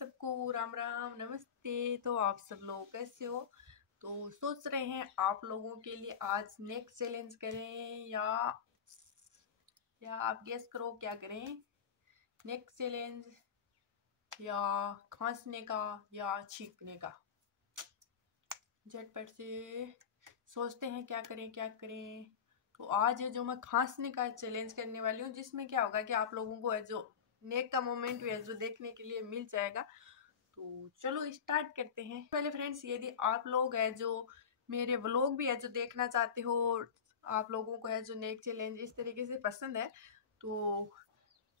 सबको राम राम नमस्ते। तो आप सब लोग कैसे हो? तो सोच रहे हैं आप लोगों के लिए आज नेक्स्ट चैलेंज करें या आप गेस करो क्या करें। नेक्स्ट चैलेंज या खांसने का या छींकने का। झटपट से सोचते हैं क्या करें। तो आज जो मैं खांसने का चैलेंज करने वाली हूँ, जिसमें क्या होगा कि आप लोगों को जो नेक का मोमेंट है जो देखने के लिए मिल जाएगा। तो चलो स्टार्ट करते हैं। पहले फ्रेंड्स, यदि आप लोग है जो मेरे व्लॉग भी है जो देखना चाहते हो, आप लोगों को है जो नेक चैलेंज इस तरीके से पसंद है, तो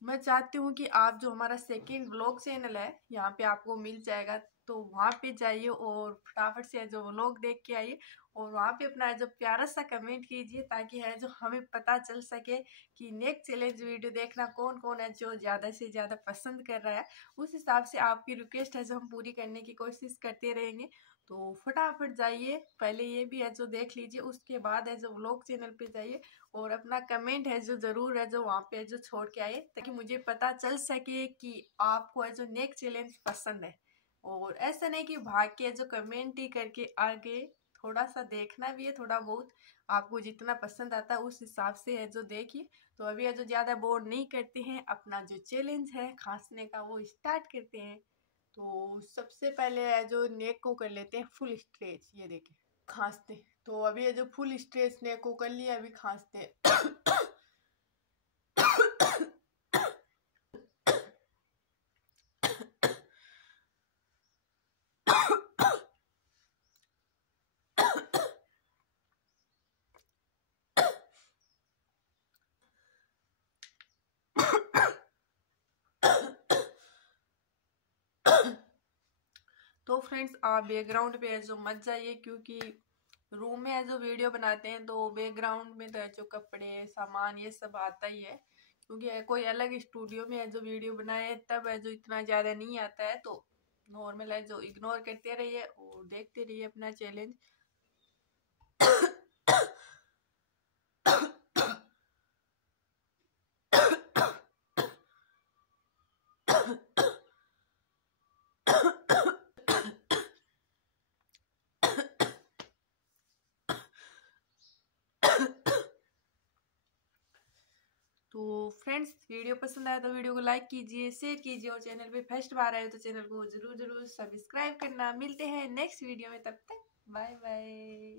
मैं चाहती हूँ कि आप जो हमारा सेकंड व्लॉग चैनल है यहाँ पे आपको मिल जाएगा, तो वहाँ पे जाइए और फटाफट से जो व्लॉग देख के आइए और वहाँ पे अपना जो प्यारा सा कमेंट कीजिए, ताकि है जो हमें पता चल सके कि नेक्स्ट चैलेंज वीडियो देखना कौन कौन है जो ज़्यादा से ज़्यादा पसंद कर रहा है। उस हिसाब से आपकी रिक्वेस्ट है जो हम पूरी करने की कोशिश करते रहेंगे। तो फटाफट जाइए, पहले ये भी है जो देख लीजिए, उसके बाद है जो व्लॉग चैनल पे जाइए और अपना कमेंट है जो ज़रूर है जो वहाँ पे जो छोड़ के आए, ताकि मुझे पता चल सके कि आपको है जो नेक्स्ट चैलेंज पसंद है। और ऐसा नहीं कि भाग के जो कमेंट ही करके आगे, थोड़ा सा देखना भी है, थोड़ा बहुत आपको जितना पसंद आता है उस हिसाब से है जो देखिए। तो अभी है जो ज़्यादा बोर नहीं करते हैं, अपना जो चैलेंज है खांसने का वो स्टार्ट करते हैं। तो सबसे पहले है जो नेक को कर लेते हैं फुल स्ट्रेच। ये देखिए खांसते। तो अभी ये जो फुल स्ट्रेच नेक को कर लिया, अभी खांसते हैं। तो फ्रेंड्स, आप बैकग्राउंड पे है जो मत जाइए, क्योंकि रूम में है जो वीडियो बनाते हैं तो बैकग्राउंड में तो है जो कपड़े सामान ये सब आता ही है, क्योंकि कोई अलग स्टूडियो में है जो वीडियो बनाए तब है जो इतना ज़्यादा नहीं आता है। तो नॉर्मल है जो इग्नोर करते रहिए और देखते रहिए अपना चैलेंज। तो फ्रेंड्स, वीडियो पसंद आया तो वीडियो को लाइक कीजिए, शेयर कीजिए और चैनल पे फर्स्ट बार आए तो चैनल को जरूर जरूर सब्सक्राइब करना। मिलते हैं नेक्स्ट वीडियो में, तब तक बाय बाय।